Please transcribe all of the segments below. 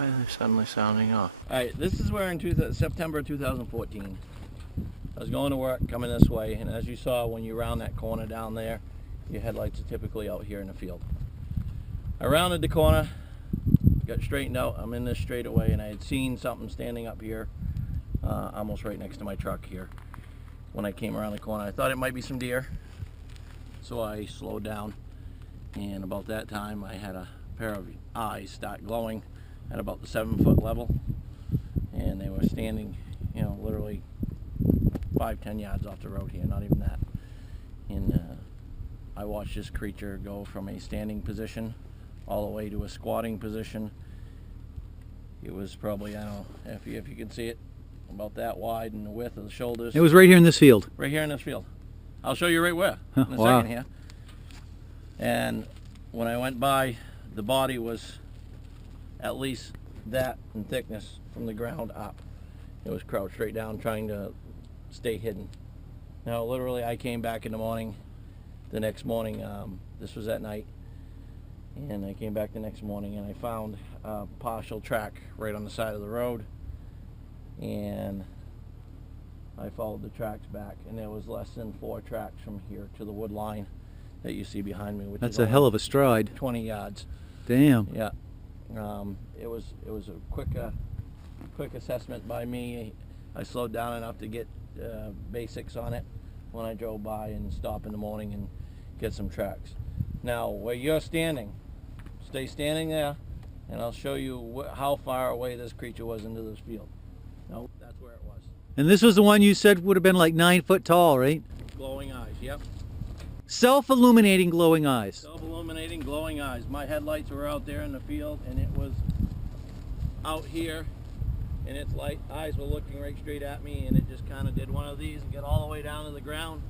Why are they suddenly sounding off? Alright, this is where in September 2014, I was going to work, coming this way, and as you saw when you round that corner down there, your headlights are typically out here in the field. I rounded the corner, got straightened out, I'm in this straightaway, and I had seen something standing up here, almost right next to my truck here. When I came around the corner, I thought it might be some deer, so I slowed down, and about that time I had a pair of eyes start glowing at about the 7-foot level, and they were standing, you know, literally 5-10 yards off the road here, not even that. And I watched this creature go from a standing position all the way to a squatting position. It was probably, I don't know if you can see it, about that wide in the width of the shoulders. It was right here in this field. Right here in this field. I'll show you right where in a Wow. second here. And when I went by, the body was at least that in thickness from the ground up. It was crouched straight down, trying to stay hidden. Now, literally, I came back in the morning, the next morning, this was at night, and I came back the next morning and I found a partial track right on the side of the road, and I followed the tracks back, and there was less than 4 tracks from here to the wood line that you see behind me, which That's is a hell of a stride. 20 yards. Damn. Yeah. It was a quick assessment by me. I slowed down enough to get basics on it when I drove by, and stop in the morning and get some tracks. Now, where you're standing, stay standing there, and I'll show you how far away this creature was into this field. No, that's where it was. And this was the one you said would have been like 9 foot tall, right? Glowing eyes, yep. Self-illuminating glowing eyes. Self-illuminating glowing eyes. My headlights were out there in the field, and it was out here, and its eyes were looking right straight at me, and it just kind of did one of these and got all the way down to the ground.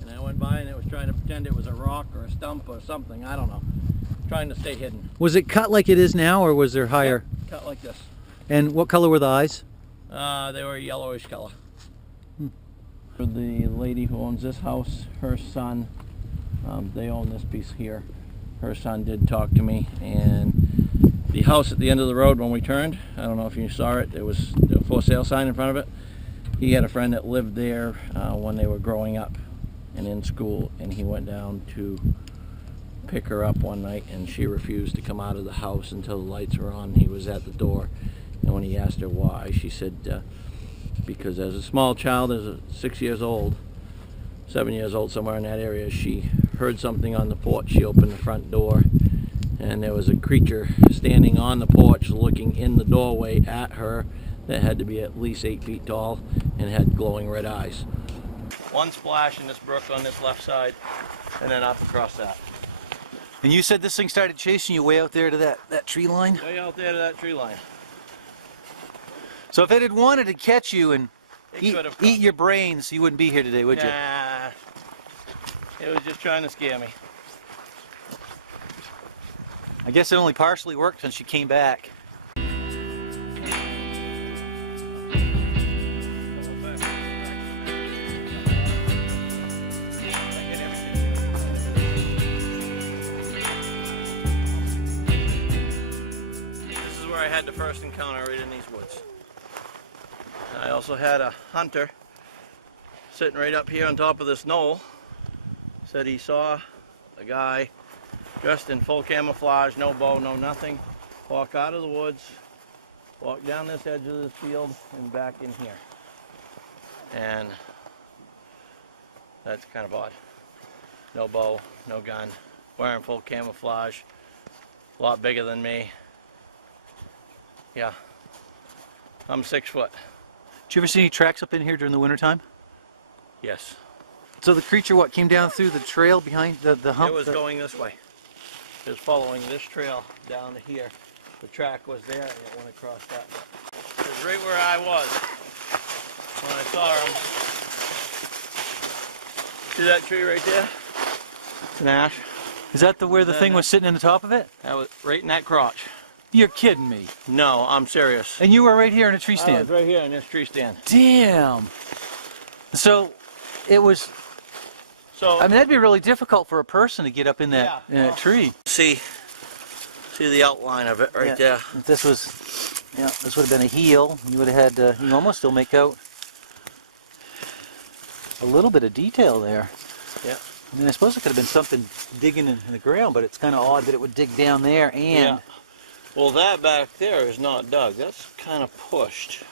And I went by, and it was trying to pretend it was a rock or a stump or something. I don't know. Trying to stay hidden. Was it cut like it is now, or was there higher? Yep, cut like this. And what color were the eyes? They were a yellowish color. The lady who owns this house, her son, they own this piece here. Her son did talk to me, and the house at the end of the road when we turned, I don't know if you saw it, there was a for sale sign in front of it. He had a friend that lived there when they were growing up and in school, and he went down to pick her up one night, and she refused to come out of the house until the lights were on. He was at the door, and when he asked her why, she said because as a small child, as 6 years old, 7 years old, somewhere in that area, she heard something on the porch. She opened the front door, and there was a creature standing on the porch looking in the doorway at her that had to be at least 8 feet tall and had glowing red eyes. One splash in this brook on this left side, and then up across that. And you said this thing started chasing you way out there to that tree line? Way out there to that tree line. So if it had wanted to catch you and It could have eat your brains, you wouldn't be here today, would you? Nah, it was just trying to scare me. I guess it only partially worked when she came back. This is where I had the first encounter, right in these woods. I also had a hunter sitting right up here on top of this knoll. Said he saw a guy dressed in full camouflage, no bow, no nothing, walk out of the woods, walk down this edge of this field and back in here. And that's kind of odd. No bow, no gun, wearing full camouflage, a lot bigger than me. Yeah, I'm 6 foot. Did you ever see any tracks up in here during the wintertime? Yes. So the creature, what, came down through the trail behind the hump? It was going this way. It was following this trail down to here. The track was there, and it went across that way. It was right where I was when I saw him. See that tree right there? It's an ash. Is that where the thing was sitting in the top of it? That was right in that crotch. You're kidding me. No, I'm serious. And you were right here in a tree I stand? was right here in this tree stand. Damn. So it was, I mean, that'd be really difficult for a person to get up in that, Yeah, tree. See See the outline of it right Yeah, there. if this was, yeah, this would have been a heel. You would have had, you can almost still make out a little bit of detail there. Yeah. I mean, I suppose it could have been something digging in the ground, but it's kind of odd that it would dig down there and... Yeah. Well, that back there is not dug. That's kind of pushed.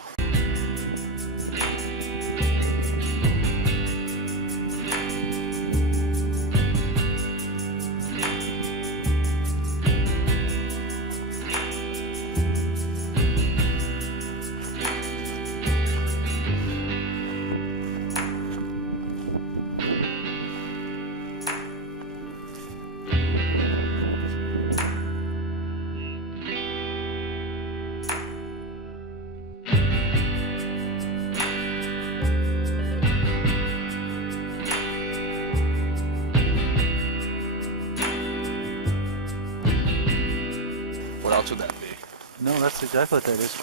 What else would that be? No, that's exactly what that is.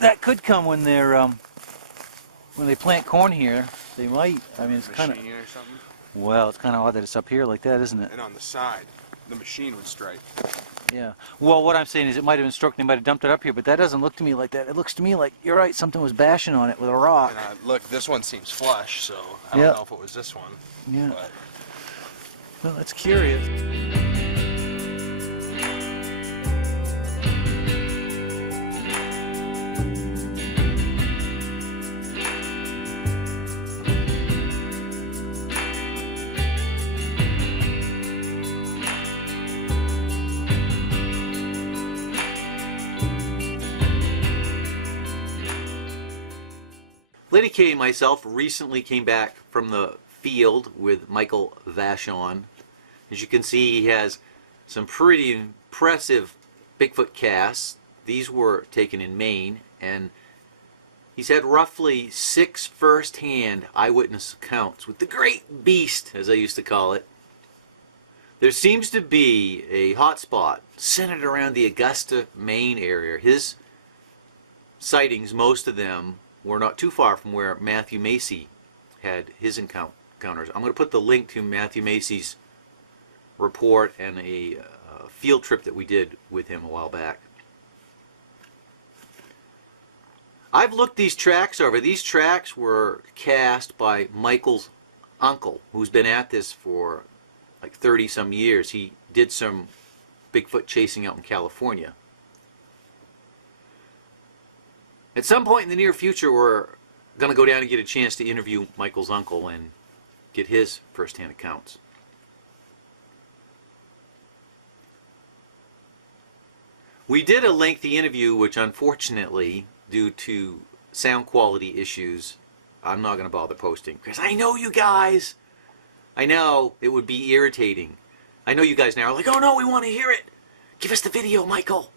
That could come when they're when they plant corn here. They might. I mean, it's kind of. Machine or something? Well, it's kind of odd that it's up here like that, isn't it? And on the side, the machine would strike. Yeah. Well, what I'm saying is it might have been struck. They might have dumped it up here, but that doesn't look to me like that. It looks to me like you're right. Something was bashing on it with a rock. And look, this one seems flush, so I don't Yeah. know if it was this one. Yeah. But Well, that's curious. Lady K and myself recently came back from the field with Michael Vachon. As you can see, he has some pretty impressive Bigfoot casts. These were taken in Maine, and he's had roughly 6 first-hand eyewitness accounts with the great beast, as I used to call it. There seems to be a hot spot centered around the Augusta, Maine area. His sightings, most of them, were not too far from where Matthew Macy had his encounters. I'm going to put the link to Matthew Macy's report and a field trip that we did with him a while back. I've looked these tracks over. These tracks were cast by Michael's uncle, who's been at this for like 30 some years. He did some Bigfoot chasing out in California. At some point in the near future, we're going to go down and get a chance to interview Michael's uncle and get his first-hand accounts. We did a lengthy interview, which unfortunately, due to sound quality issues, I'm not going to bother posting. Because I know you guys, I know it would be irritating. I know you guys now are like, oh no, we want to hear it. Give us the video, Michael.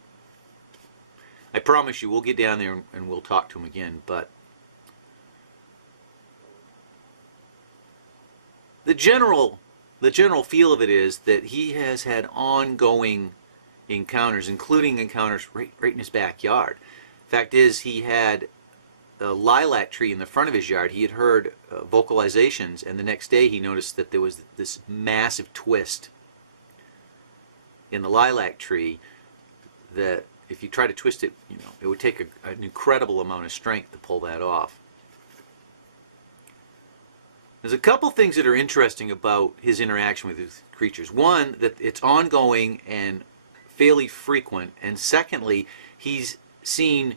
I promise you, we'll get down there and we'll talk to him again, but the general feel of it is that he has had ongoing encounters, including encounters right in his backyard. Fact is, he had a lilac tree in the front of his yard. He had heard vocalizations, and the next day he noticed that there was this massive twist in the lilac tree that if you try to twist it, you know, it would take an incredible amount of strength to pull that off. There's a couple things that are interesting about his interaction with these creatures. One, that it's ongoing and fairly frequent, and secondly, he's seen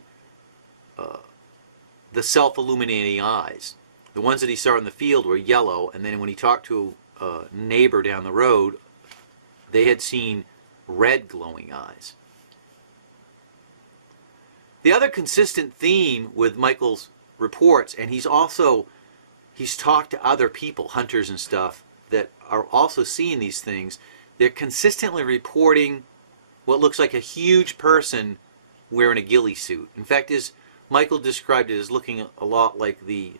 the self-illuminating eyes. The ones that he saw in the field were yellow, and then when he talked to a neighbor down the road, they had seen red glowing eyes. The other consistent theme with Michael's reports, and he's talked to other people, hunters and stuff, that are also seeing these things, they're consistently reporting what looks like a huge person wearing a ghillie suit. In fact, Michael described it as looking a lot like the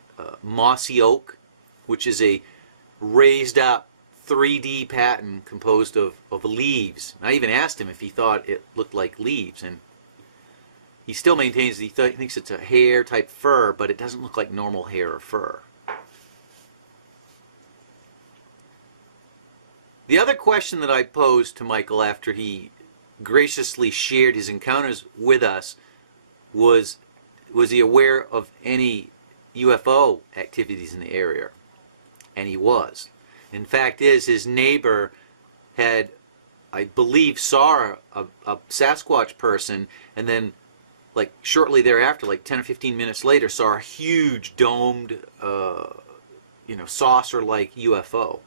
mossy oak, which is a raised up 3D pattern composed of leaves. I even asked him if he thought it looked like leaves, and he still maintains he thinks it's a hair type fur, but it doesn't look like normal hair or fur. The other question that I posed to Michael after he graciously shared his encounters with us, was he aware of any UFO activities in the area? And he was. In fact, his neighbor had, I believe, saw a Sasquatch person, and then, like, shortly thereafter, like 10 or 15 minutes later, saw a huge domed, saucer-like UFO.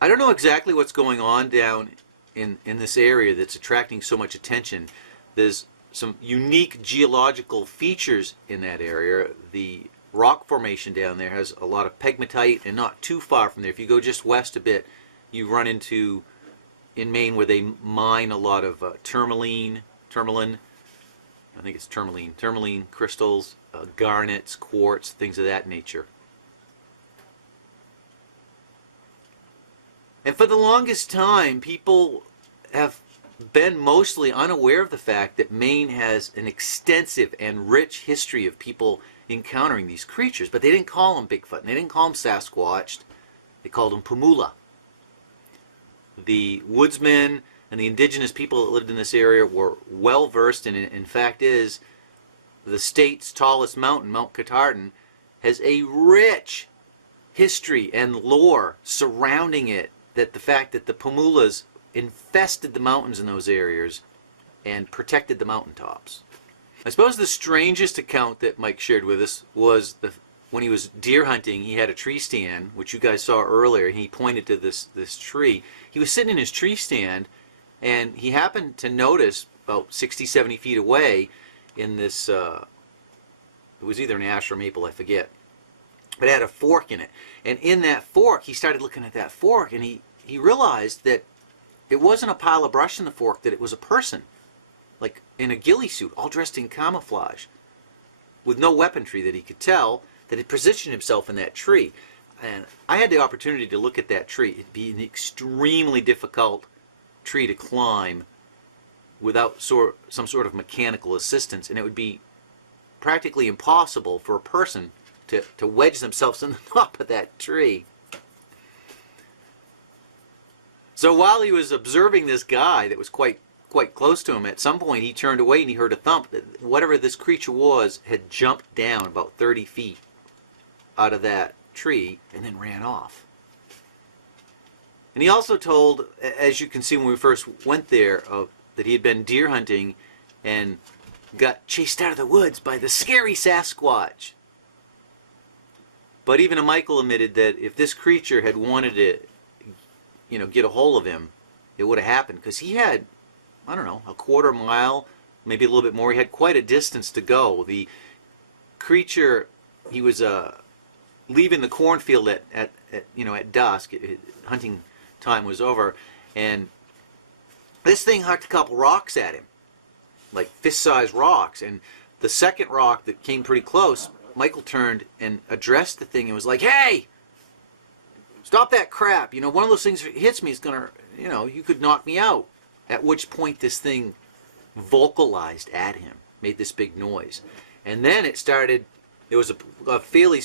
I don't know exactly what's going on down in this area that's attracting so much attention. There's some unique geological features in that area. The rock formation down there has a lot of pegmatite, and not too far from there, if you go just west a bit, you run into, in Maine, where they mine a lot of tourmaline, I think it's tourmaline crystals, garnets, quartz, things of that nature. And for the longest time, people have been mostly unaware of the fact that Maine has an extensive and rich history of people encountering these creatures. But they didn't call them Bigfoot, and they didn't call them Sasquatch. They called them Pumula. The woodsmen and the indigenous people that lived in this area were well versed in it. In fact, the state's tallest mountain, Mount Catardhan, has a rich history and lore surrounding it. That the fact that the Pumulas infested the mountains in those areas and protected the mountaintops. I suppose the strangest account that Mike shared with us was when he was deer hunting. He had a tree stand, which you guys saw earlier, and he pointed to this tree. He was sitting in his tree stand, and he happened to notice about 60, 70 feet away in this, it was either an ash or maple, I forget, but it had a fork in it. And in that fork, he started looking at that fork, and he realized that it wasn't a pile of brush in the fork, that it was a person, like in a ghillie suit, all dressed in camouflage, with no weaponry that he could tell, that had positioned himself in that tree. And I had the opportunity to look at that tree. It'd be an extremely difficult tree to climb without some sort of mechanical assistance, and it would be practically impossible for a person to wedge themselves in the top of that tree. So while he was observing this guy that was quite close to him, at some point he turned away and he heard a thump. Whatever this creature was had jumped down about 30 feet out of that tree and then ran off. And he also told, as you can see when we first went there, that he had been deer hunting and got chased out of the woods by the scary Sasquatch. But even Michael admitted that if this creature had wanted to, get a hold of him, it would have happened, because he had, I don't know, a quarter mile, maybe a little bit more. He had quite a distance to go. The creature, he was leaving the cornfield at dusk. Hunting time was over, and this thing hucked a couple rocks at him, like fist-sized rocks. And the second rock that came pretty close, Michael turned and addressed the thing and was like, "Hey, stop that crap. One of those things hits me is going to, you could knock me out." At which point this thing vocalized at him, made this big noise. And then it started, there was a fairly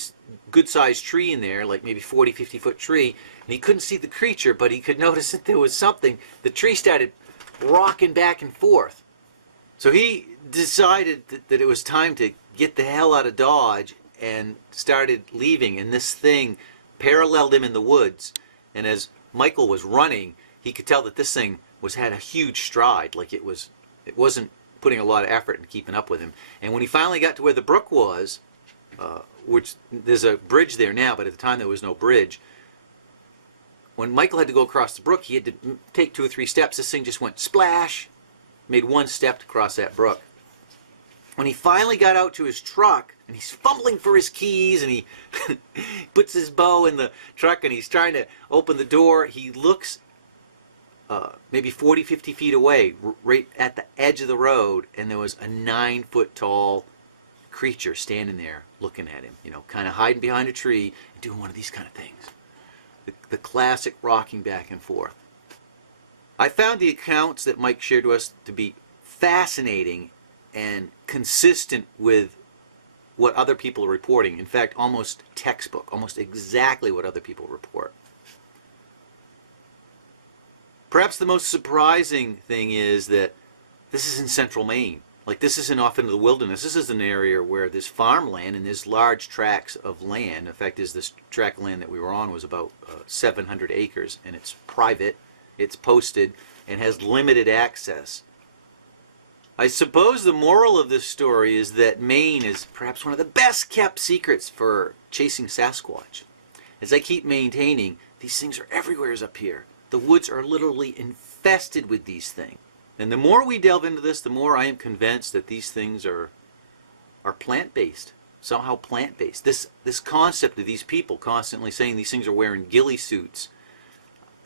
good-sized tree in there, like maybe 40, 50-foot tree, and he couldn't see the creature, but he could notice that there was something. The tree started rocking back and forth. So he decided that it was time to get the hell out of Dodge and started leaving, and this thing paralleled him in the woods. And as Michael was running, he could tell that this thing had a huge stride, like it wasn't putting a lot of effort in keeping up with him. And when he finally got to where the brook was, which there's a bridge there now, but at the time there was no bridge, when Michael had to go across the brook, he had to take 2 or 3 steps. This thing just went splash, made one step to cross that brook. When he finally got out to his truck, and he's fumbling for his keys, and he puts his bow in the truck, and he's trying to open the door, he looks maybe 40, 50 feet away, right at the edge of the road, and there was a 9-foot tall creature standing there looking at him, kind of hiding behind a tree and doing one of these kind of things. The classic rocking back and forth. I found the accounts that Mike shared with us to be fascinating and consistent with what other people are reporting. In fact, almost textbook, almost exactly what other people report. Perhaps the most surprising thing is that this is in central Maine. Like, this isn't off into the wilderness. This is an area where there's farmland and there's large tracts of land. In fact, this tract of land that we were on was about 700 acres, and it's private, it's posted, and has limited access. I suppose the moral of this story is that Maine is perhaps one of the best kept secrets for chasing Sasquatch. As I keep maintaining, these things are everywhere up here. The woods are literally infested with these things. And the more we delve into this, the more I am convinced that these things are plant-based, somehow plant-based. This concept of these people constantly saying these things are wearing ghillie suits.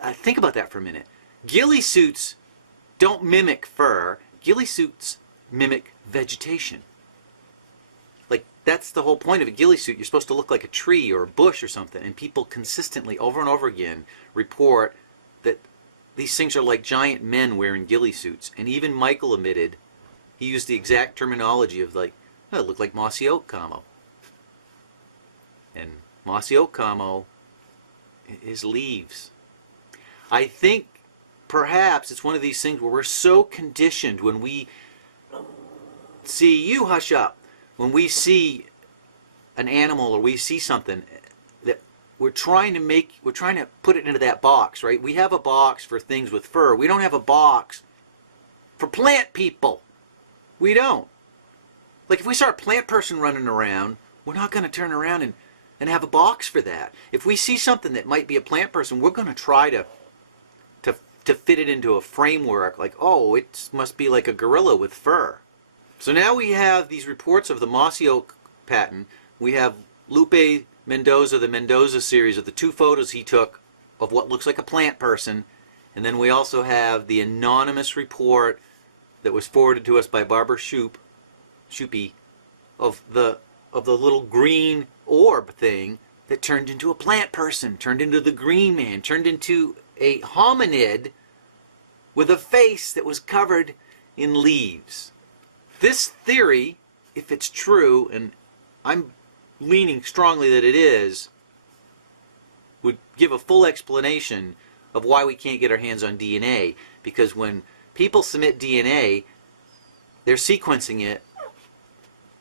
Think about that for a minute. Ghillie suits don't mimic fur. Ghillie suits mimic vegetation. Like, that's the whole point of a ghillie suit. You're supposed to look like a tree or a bush or something. And people consistently, over and over again, report that these things are like giant men wearing ghillie suits. And even Michael admitted, he used the exact terminology of like, oh, it looked like mossy oak camo. And mossy oak camo is leaves. I think perhaps it's one of these things where we're so conditioned when we see, you hush up, when we see an animal or we see something, that we're trying to put it into that box, right? We have a box for things with fur. We don't have a box for plant people. We don't. Like, if we saw a plant person running around, we're not going to turn around and have a box for that. If we see something that might be a plant person, we're going to try to fit it into a framework, like, oh, it must be like a gorilla with fur. So now we have these reports of the mossy oak pattern. We have Lupe Mendoza, the Mendoza series of the 2 photos he took of what looks like a plant person. And then we also have the anonymous report that was forwarded to us by Barbara Shoopy of the little green orb thing that turned into a plant person, turned into the green man, turned into a hominid with a face that was covered in leaves. This theory, if it's true, and I'm leaning strongly that it is, would give a full explanation of why we can't get our hands on DNA. Because when people submit DNA, they're sequencing it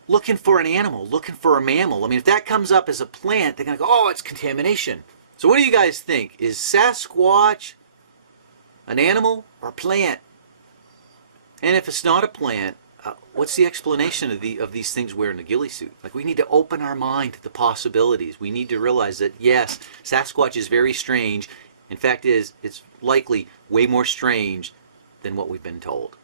looking for an animal, looking for a mammal. I mean, if that comes up as a plant, they're going to go, oh, it's contamination. So what do you guys think? Is Sasquatch an animal or a plant? And if it's not a plant, what's the explanation of these things wearing a ghillie suit? Like, we need to open our mind to the possibilities. We need to realize that, yes, Sasquatch is very strange. In fact, it's likely way more strange than what we've been told.